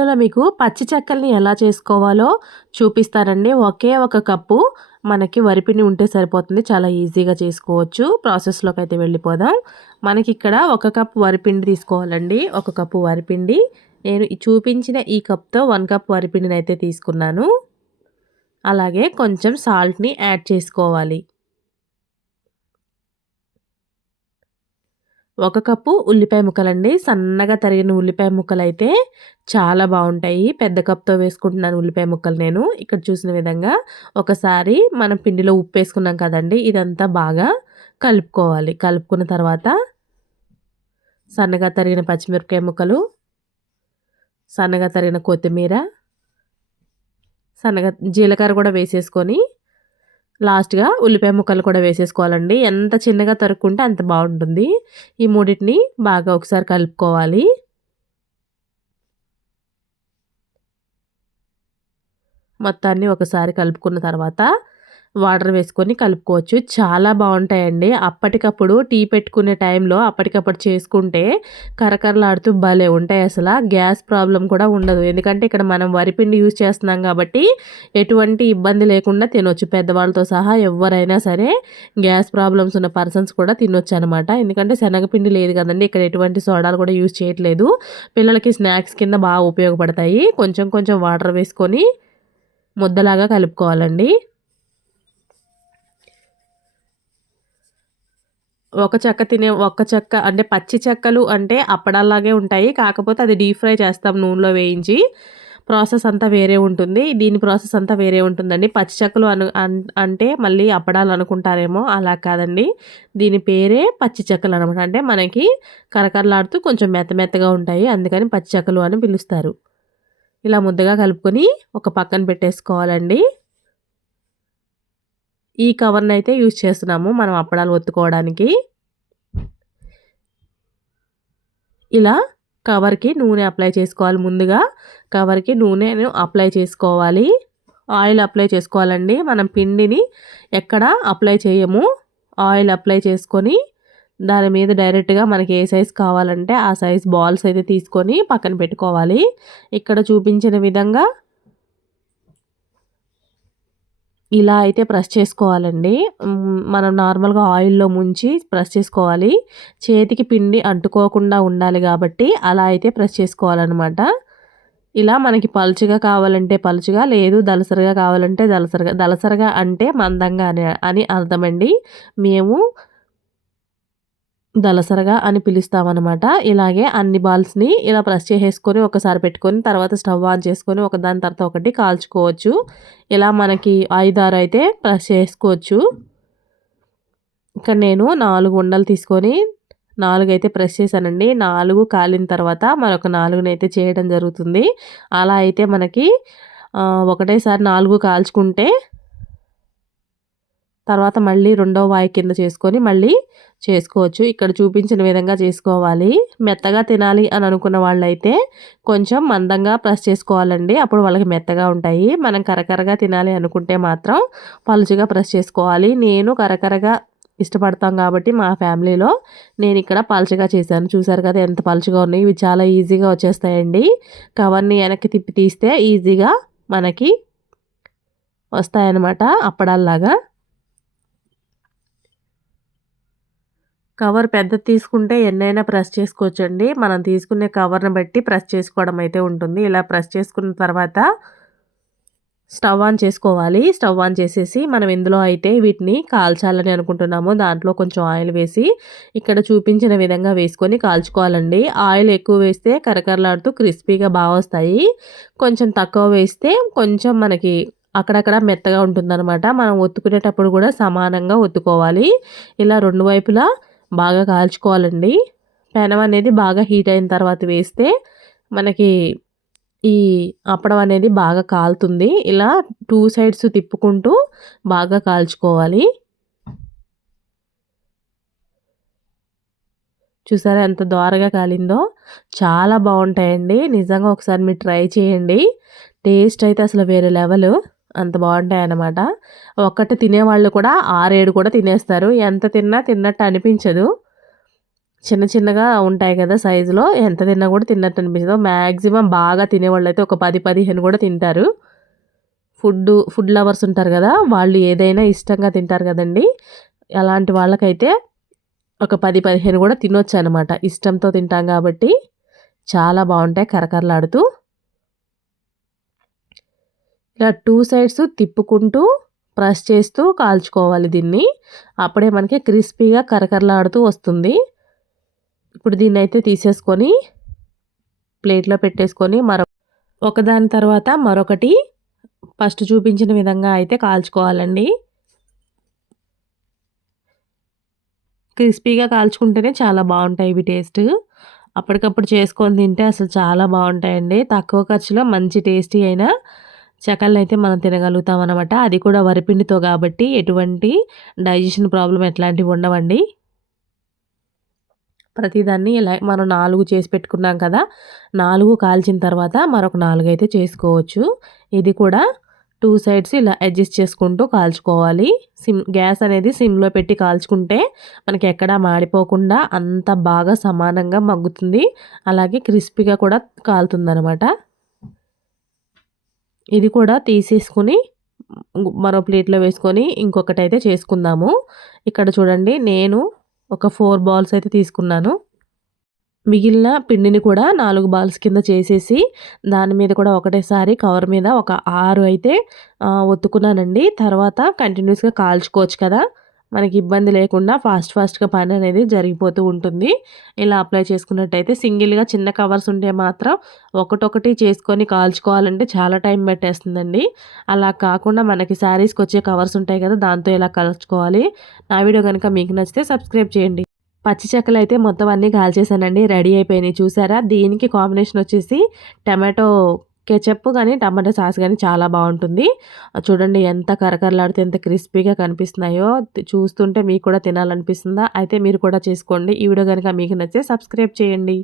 వీడియోలో మీకు పచ్చి చెక్కల్ని ఎలా చేసుకోవాలో చూపిస్తానండి. ఒకే ఒక కప్పు మనకి వరిపిండి ఉంటే సరిపోతుంది. చాలా ఈజీగా చేసుకోవచ్చు. ప్రాసెస్‌లోకి అయితే వెళ్ళిపోదాం. మనకి ఇక్కడ ఒక కప్పు వరిపిండి తీసుకోవాలండి. ఒక కప్పు వరిపిండి. నేను చూపించిన ఈ కప్‌తో 1 కప్ వరిపిండిని అయితే తీసుకున్నాను. అలాగే కొంచెం సాల్ట్‌ని యాడ్ చేసుకోవాలి. ఒక కప్పు ఉల్లిపాయ ముక్కలండి. సన్నగా తరిగిన ఉల్లిపాయ ముక్కలైతే చాలా బావుంటాయి. పెద్ద కప్‌తో వేసుకుంటున్నాను ఉల్లిపాయ ముక్కలు నేను. ఇక్కడ చూసిన విధంగా ఒకసారి మనం పిండిలో ఉప్పేసుకున్నాం కదండీ! ఇదంతా బాగా కలుపుకోవాలి. కలుపుకున్న తర్వాత సన్నగా తరిగిన పచ్చిమిరపకాయ ముక్కలు, సన్నగా తరిగిన కొత్తిమీర, సన్నగా జీలకర్ర కూడా వేసేసుకొని లాస్ట్‌గా ఉల్లిపాయ ముక్కలు కూడా వేసేసుకోవాలండి. ఎంత చిన్నగా తరుక్కుంటే అంత బావుంటుంది. ఈ మూడిటిని బాగా ఒకసారి కలుపుకోవాలి. మొత్తాన్ని ఒకసారి కలుపుకున్న తర్వాత వాటర్ వేసుకొని కలుపుకోవచ్చు. చాలా బావుంటాయండి. అప్పటికప్పుడు టీ పెట్టుకునే టైంలో అప్పటికప్పుడు చేసుకుంటే కరకరలాడుతూ భలే ఉంటాయి అసల. గ్యాస్ ప్రాబ్లమ్ కూడా ఉండదు. ఎందుకంటే ఇక్కడ మనం వరిపిండి యూజ్ చేస్తున్నాం కాబట్టి ఎటువంటి ఇబ్బంది లేకుండా తినొచ్చు. పెద్దవాళ్ళతో సహా ఎవ్వరైనా సరే గ్యాస్ ప్రాబ్లమ్స్ ఉన్న పర్సన్స్ కూడా తినొచ్చనమాట. ఎందుకంటే శనగపిండి లేదు కదండీ. ఇక్కడ ఎటువంటి సోడాలు కూడా యూజ్ చేయట్లేదు. పిల్లలకి స్నాక్స్ కింద బాగా ఉపయోగపడతాయి. కొంచెం కొంచెం వాటర్ వేసుకొని ముద్దలాగా కలుపుకోవాలండి. ఒక చెక్క అంటే పచ్చి చెక్కలు అంటే అప్పడాల్లాగే ఉంటాయి. కాకపోతే అది డీప్ ఫ్రై చేస్తాం నూనెలో వేయించి. ప్రాసెస్ అంతా వేరే ఉంటుంది. దీని ప్రాసెస్ అంతా వేరే ఉంటుందండి. పచ్చి చెక్కలు అంటే మళ్ళీ అప్పడాలు అనుకుంటారేమో, అలా కాదండి. దీని పేరే పచ్చి చెక్కలు అనమాట. అంటే మనకి కరకరలాడుతూ కొంచెం మెత్త మెత్తగా ఉంటాయి. అందుకని పచ్చి చెక్కలు అని పిలుస్తారు. ఇలా ముద్దగా కలుపుకొని ఒక పక్కన పెట్టేసుకోవాలండి. ఈ కవర్‌నైతే యూజ్ చేస్తున్నాము మనం అప్పడాలు ఒత్తుకోవడానికి. ఇలా కవర్‌కి నూనె అప్లై చేసుకోవాలి. ముందుగా కవర్‌కి నూనెను అప్లై చేసుకోవాలి. ఆయిల్ అప్లై చేసుకోవాలండి. మనం పిండిని ఎక్కడ అప్లై చేయము. ఆయిల్ అప్లై చేసుకొని దాని మీద డైరెక్ట్‌గా మనకి ఏ సైజ్ కావాలంటే ఆ సైజ్ బాల్స్ అయితే తీసుకొని పక్కన పెట్టుకోవాలి. ఇక్కడ చూపించిన విధంగా ఇలా అయితే ప్రెస్ చేసుకోవాలండి. మనం నార్మల్‌గా ఆయిల్‌లో ముంచి ప్రెస్ చేసుకోవాలి. చేతికి పిండి అంటుకోకుండా ఉండాలి కాబట్టి అలా అయితే ప్రెస్ చేసుకోవాలనమాట. ఇలా మనకి పలుచగా కావాలంటే పలుచగా, లేదు దలసరిగా కావాలంటే దలసరిగా. దలసరిగా అంటే మందంగా అని అర్థమండి. మేము దలసరగా అని పిలుస్తామనమాట. ఇలాగే అన్ని బాల్స్‌ని ఇలా ప్రెస్ చేసేసుకొని ఒకసారి పెట్టుకొని తర్వాత స్టవ్ ఆన్ చేసుకొని ఒకదాని తర్వాత ఒకటి కాల్చుకోవచ్చు. ఇలా మనకి 5, 6 అయితే ప్రెస్ చేసుకోవచ్చు. ఇక్కడ నేను 4 ఉండలు తీసుకొని 4 అయితే ప్రెస్ చేశానండి. 4 కాలిన తర్వాత మరొక 4నైతే చేయడం జరుగుతుంది. అలా అయితే మనకి ఒకటేసారి 4 కాల్చుకుంటే తర్వాత మళ్ళీ రెండో వాయి కింద చేసుకొని మళ్ళీ చేసుకోవచ్చు. ఇక్కడ చూపించిన విధంగా చేసుకోవాలి. మెత్తగా తినాలి అని అనుకున్న వాళ్ళైతే కొంచెం మందంగా ప్రెస్ చేసుకోవాలండి. అప్పుడు వాళ్ళకి మెత్తగా ఉంటాయి. మనం కరకరగా తినాలి అనుకుంటే మాత్రం పలుచగా ప్రెస్ చేసుకోవాలి. నేను కరకరగా ఇష్టపడతాం కాబట్టి మా ఫ్యామిలీలో నేను ఇక్కడ పలుచగా చేశాను. చూసారు కదా ఎంత పలుచగా ఉన్నాయి. ఇవి చాలా ఈజీగా వచ్చేస్తాయండి. కవర్ని వెనక్కి తిప్పి తీస్తే ఈజీగా మనకి వస్తాయన్నమాట అప్పడాల్లాగా. కవర్ పెద్దది తీసుకుంటే ఎన్నైనా ప్రెస్ చేసుకోవచ్చండి. మనం తీసుకునే కవర్‌ని బట్టి ప్రెస్ చేసుకోవడం అయితే ఉంటుంది. ఇలా ప్రెస్ చేసుకున్న తర్వాత స్టవ్ ఆన్ చేసుకోవాలి. స్టవ్ ఆన్ చేసేసి మనం ఎందులో అయితే వీటిని కాల్చాలని అనుకుంటున్నామో దాంట్లో కొంచెం ఆయిల్ వేసి ఇక్కడ చూపించిన విధంగా వేసుకొని కాల్చుకోవాలండి. ఆయిల్ ఎక్కువ వేస్తే కరకరలాడుతూ క్రిస్పీగా బాగా వస్తాయి. కొంచెం తక్కువ వేస్తే కొంచెం మనకి అక్కడక్కడ మెత్తగా ఉంటుందన్నమాట. మనం ఒత్తుకునేటప్పుడు కూడా సమానంగా ఒత్తుకోవాలి. ఇలా రెండు వైపులా బాగా కాల్చుకోవాలండి. పెనం అనేది బాగా హీట్ అయిన తర్వాత వేస్తే మనకి ఈ అప్పడం అనేది బాగా కాలుతుంది. ఇలా 2 సైడ్స్ తిప్పుకుంటూ బాగా కాల్చుకోవాలి. చూసారా ఎంత దోరగా కాలిందో? చాలా బావుంటాయండి. నిజంగా ఒకసారి మీరు ట్రై చేయండి. టేస్ట్ అయితే అసలు వేరే లెవెలు. అంత బావుంటాయన్నమాట. ఒక్కటి తినేవాళ్ళు కూడా 6, 7 కూడా తినేస్తారు. ఎంత తిన్నా తిన్నట్టు అనిపించదు. చిన్న చిన్నగా ఉంటాయి కదా సైజులో, ఎంత తిన్నా కూడా తిన్నట్టు అనిపించదు. మ్యాక్సిమం బాగా తినేవాళ్ళైతే ఒక 10-15 కూడా తింటారు. ఫుడ్ లవర్స్ ఉంటారు కదా, వాళ్ళు ఏదైనా ఇష్టంగా తింటారు కదండీ. అలాంటి వాళ్ళకైతే ఒక 10-15 కూడా తినొచ్చనమాట. ఇష్టంతో తింటాం కాబట్టి చాలా బావుంటాయి కరకరలాడుతూ. ఇలా 2 సైడ్స్ తిప్పుకుంటూ ప్రెస్ చేస్తూ కాల్చుకోవాలి దీన్ని. అప్పుడే మనకి క్రిస్పీగా కరకరలాడుతూ వస్తుంది. ఇప్పుడు దీన్నైతే తీసేసుకొని ప్లేట్‌లో పెట్టేసుకొని ఒకదాని తర్వాత మరొకటి ఫస్ట్ చూపించిన విధంగా అయితే కాల్చుకోవాలండి. క్రిస్పీగా కాల్చుకుంటేనే చాలా బావుంటాయి ఇవి టేస్ట్. అప్పటికప్పుడు చేసుకొని తింటే అసలు చాలా బావుంటాయండి. తక్కువ ఖర్చులో మంచి టేస్టీ అయిన చెకలనైతే మనం తినగలుగుతాం అనమాట. అది కూడా వరిపిండితో కాబట్టి ఎటువంటి డైజెషన్ ప్రాబ్లమ్ ఎట్లాంటివి ఉండవండి. ప్రతిదాన్ని ఇలా మనం 4 చేసి పెట్టుకున్నాం కదా, 4 కాల్చిన తర్వాత మరొక 4 అయితే చేసుకోవచ్చు. ఇది కూడా 2 సైడ్స్ ఇలా అడ్జస్ట్ చేసుకుంటూ కాల్చుకోవాలి. గ్యాస్ అనేది సిమ్‌లో పెట్టి కాల్చుకుంటే మనకి ఎక్కడా మాడిపోకుండా అంత బాగా సమానంగా మగ్గుతుంది. అలాగే క్రిస్పీగా కూడా కాలుతుందనమాట. ఇది కూడా తీసేసుకొని మరో ప్లేట్‌లో వేసుకొని ఇంకొకటైతే చేసుకుందాము. ఇక్కడ చూడండి, నేను ఒక 4 బాల్స్ అయితే తీసుకున్నాను. మిగిలిన పిండిని కూడా 4 బాల్స్ కింద చేసేసి, దాని మీద కూడా ఒకటేసారి కవర్ మీద ఒక 6 అయితే ఒత్తుకున్నానండి. తర్వాత కంటిన్యూస్‌గా కాల్చుకోవచ్చు కదా, మనకి ఇబ్బంది లేకుండా ఫాస్ట్‌గా పని అనేది జరిగిపోతూ ఉంటుంది. ఇలా అప్లై చేసుకున్నట్టయితే సింగిల్‌గా చిన్న కవర్స్ ఉంటే మాత్రం ఒకటొకటి చేసుకొని కాల్చుకోవాలంటే చాలా టైం పట్టేస్తుందండి. అలా కాకుండా మనకి శారీస్‌కొచ్చే కవర్స్ ఉంటాయి కదా, దాంతో ఇలా కాల్చుకోవాలి. నా వీడియో గనుక మీకు నచ్చితే సబ్స్క్రైబ్ చేయండి. పచ్చి చెక్కలైతే మొత్తం అన్నీ కాల్చేసానండి. రెడీ అయిపోయినాయి చూసారా? దీనికి కాంబినేషన్ వచ్చేసి టమాటో కెచప్ గానీ, టమాటో సాస్ గానీ చాలా బావుంటుంది. చూడండి ఎంత కరకరలాడుతూ ఎంత క్రిస్పీగా కనిపిస్తున్నాయో. చూస్తుంటే మీకు కూడా తినాలనిపిస్తుందా? అయితే మీరు కూడా చేసుకోండి. ఈ వీడియో గనుక మీకు నచ్చితే సబ్స్క్రైబ్ చేయండి.